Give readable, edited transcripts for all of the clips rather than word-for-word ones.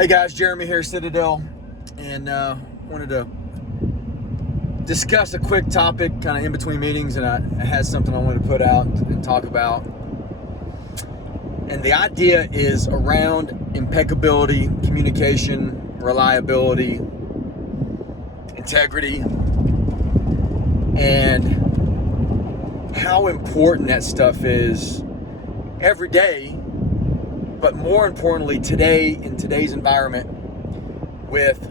Hey guys, Jeremy here, Citadel, and wanted to discuss a quick topic kind of in between meetings, and I had something I wanted to put out and talk about. And the idea is around impeccability, communication, reliability, integrity, and how important that stuff is every day. But more importantly, today, in today's environment, with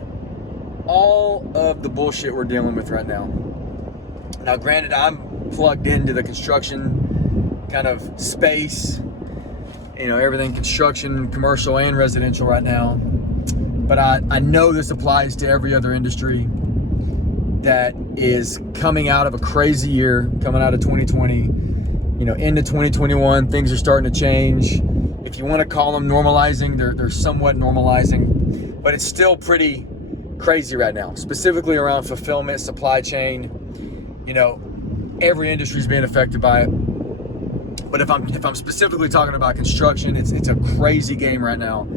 all of the bullshit we're dealing with right now. Now, granted, I'm plugged into the construction kind of space, everything construction, commercial and residential right now. But I know this applies to every other industry that is coming out of a crazy year, coming out of 2020, into 2021, things are starting to change. If you want to call them normalizing, they're somewhat normalizing, but it's still pretty crazy right now, specifically around fulfillment, supply chain. Every industry is being affected by it. But if I'm specifically talking about construction, it's a crazy game right now.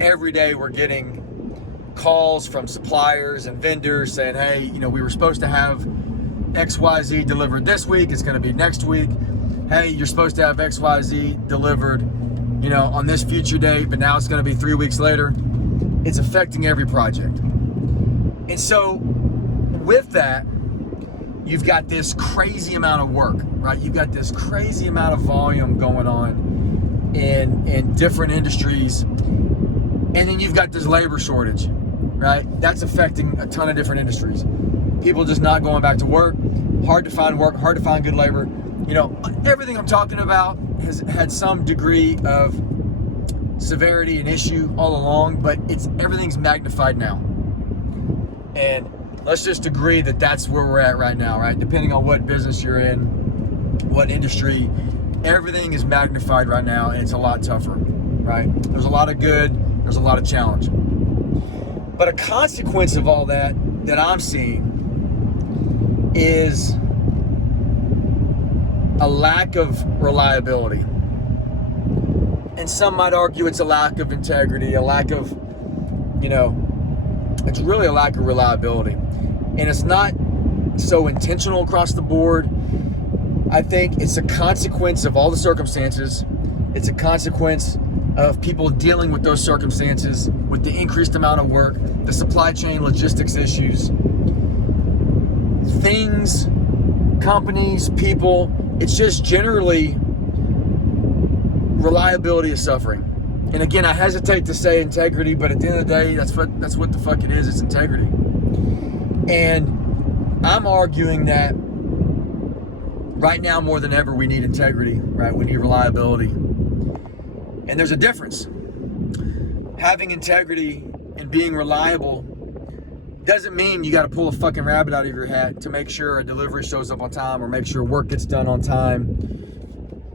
Every day we're getting calls from suppliers and vendors saying, hey, we were supposed to have XYZ delivered this week. It's going to be next week. Hey, you're supposed to have XYZ delivered on this future date, but now it's going to be 3 weeks later. It's affecting every project. And so with that, you've got this crazy amount of work, right? You've got this crazy amount of volume going on in different industries. And then you've got this labor shortage, right? That's affecting a ton of different industries. People just not going back to work, hard to find work, hard to find good labor. Everything I'm talking about has had some degree of severity and issue all along, but everything's magnified now. And let's just agree that that's where we're at right now, right? Depending on what business you're in, what industry, everything is magnified right now, and it's a lot tougher, right? There's a lot of good, there's a lot of challenge. But a consequence of all that I'm seeing is a lack of reliability. And some might argue it's a lack of integrity, a lack of, it's really a lack of reliability. And it's not so intentional across the board. I think it's a consequence of all the circumstances. It's a consequence of people dealing with those circumstances, with the increased amount of work, the supply chain logistics issues, things, companies, people. It's just generally reliability is suffering. And again, I hesitate to say integrity, but at the end of the day, that's what the fuck it is. It's integrity. And I'm arguing that right now more than ever, we need integrity, right? We need reliability. And there's a difference. Having integrity and being reliable doesn't mean you got to pull a fucking rabbit out of your hat to make sure a delivery shows up on time or make sure work gets done on time.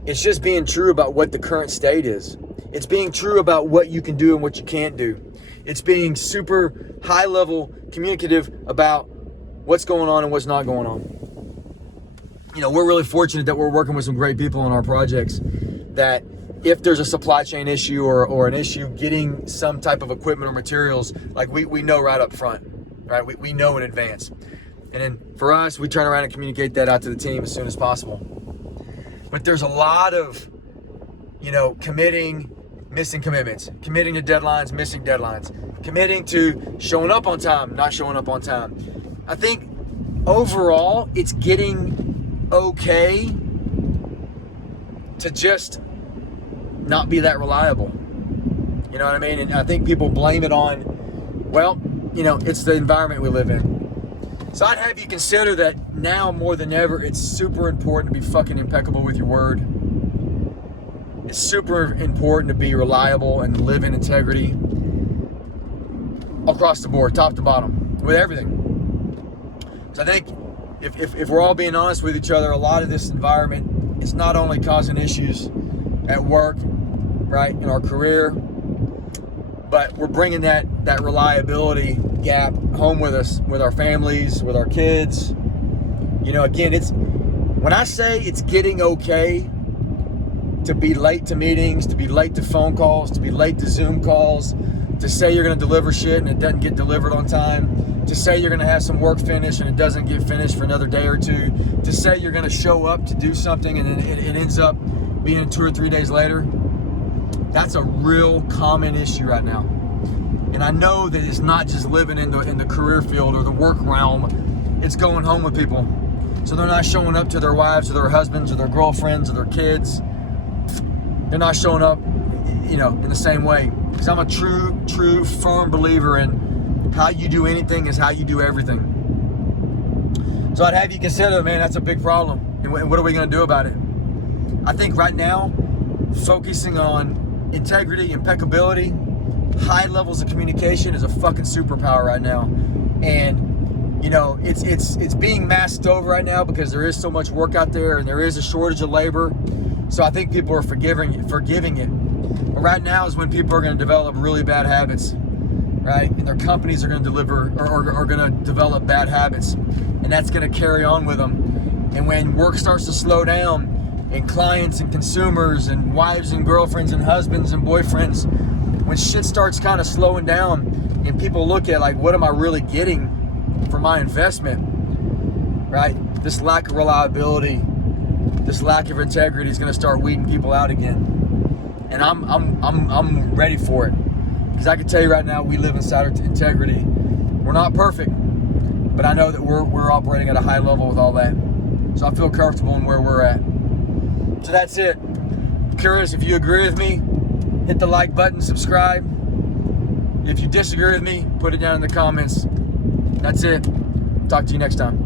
It's just being true about what the current state is. It's being true about what you can do and what you can't do. It's being super high level communicative about what's going on and what's not going on. We're really fortunate that we're working with some great people on our projects that if there's a supply chain issue or an issue getting some type of equipment or materials, like we know right up front. Right, we know in advance. And then for us, we turn around and communicate that out to the team as soon as possible. But there's a lot of, committing, missing commitments, committing to deadlines, missing deadlines, committing to showing up on time, not showing up on time. I think overall, it's getting okay to just not be that reliable. You know what I mean? And I think people blame it on, it's the environment we live in. So I'd have you consider that now more than ever, it's super important to be fucking impeccable with your word. It's super important to be reliable and live in integrity across the board, top to bottom, with everything. So I think if we're all being honest with each other, a lot of this environment is not only causing issues at work, right, in our career, but we're bringing that reliability gap home with us, with our families, with our kids. Again, when I say it's getting okay, to be late to meetings, to be late to phone calls, to be late to Zoom calls, to say you're going to deliver shit and it doesn't get delivered on time, to say you're going to have some work finished and it doesn't get finished for another day or two, to say you're going to show up to do something and then it ends up being 2 or 3 days later. That's a real common issue right now. And I know that it's not just living in the career field or the work realm, it's going home with people. So they're not showing up to their wives or their husbands or their girlfriends or their kids. They're not showing up, in the same way. Because I'm a true, firm believer in how you do anything is how you do everything. So I'd have you consider, man, that's a big problem. And what are we going to do about it? I think right now, focusing on integrity, impeccability, high levels of communication is a fucking superpower right now. And it's being masked over right now because there is so much work out there and there is a shortage of labor. So I think people are forgiving it. But right now is when people are going to develop really bad habits, right? And their companies are going to are going to develop bad habits, and that's going to carry on with them. And when work starts to slow down, and clients and consumers and wives and girlfriends and husbands and boyfriends, when shit starts kind of slowing down, and people look at like, what am I really getting for my investment, right? This lack of reliability, this lack of integrity is going to start weeding people out again. And I'm ready for it, because I can tell you right now, we live inside our integrity. We're not perfect, but I know that we're operating at a high level with all that. So I feel comfortable in where we're at. So that's it. Curious if you agree with me, hit the like button, subscribe. If you disagree with me, put it down in the comments. That's it. Talk to you next time.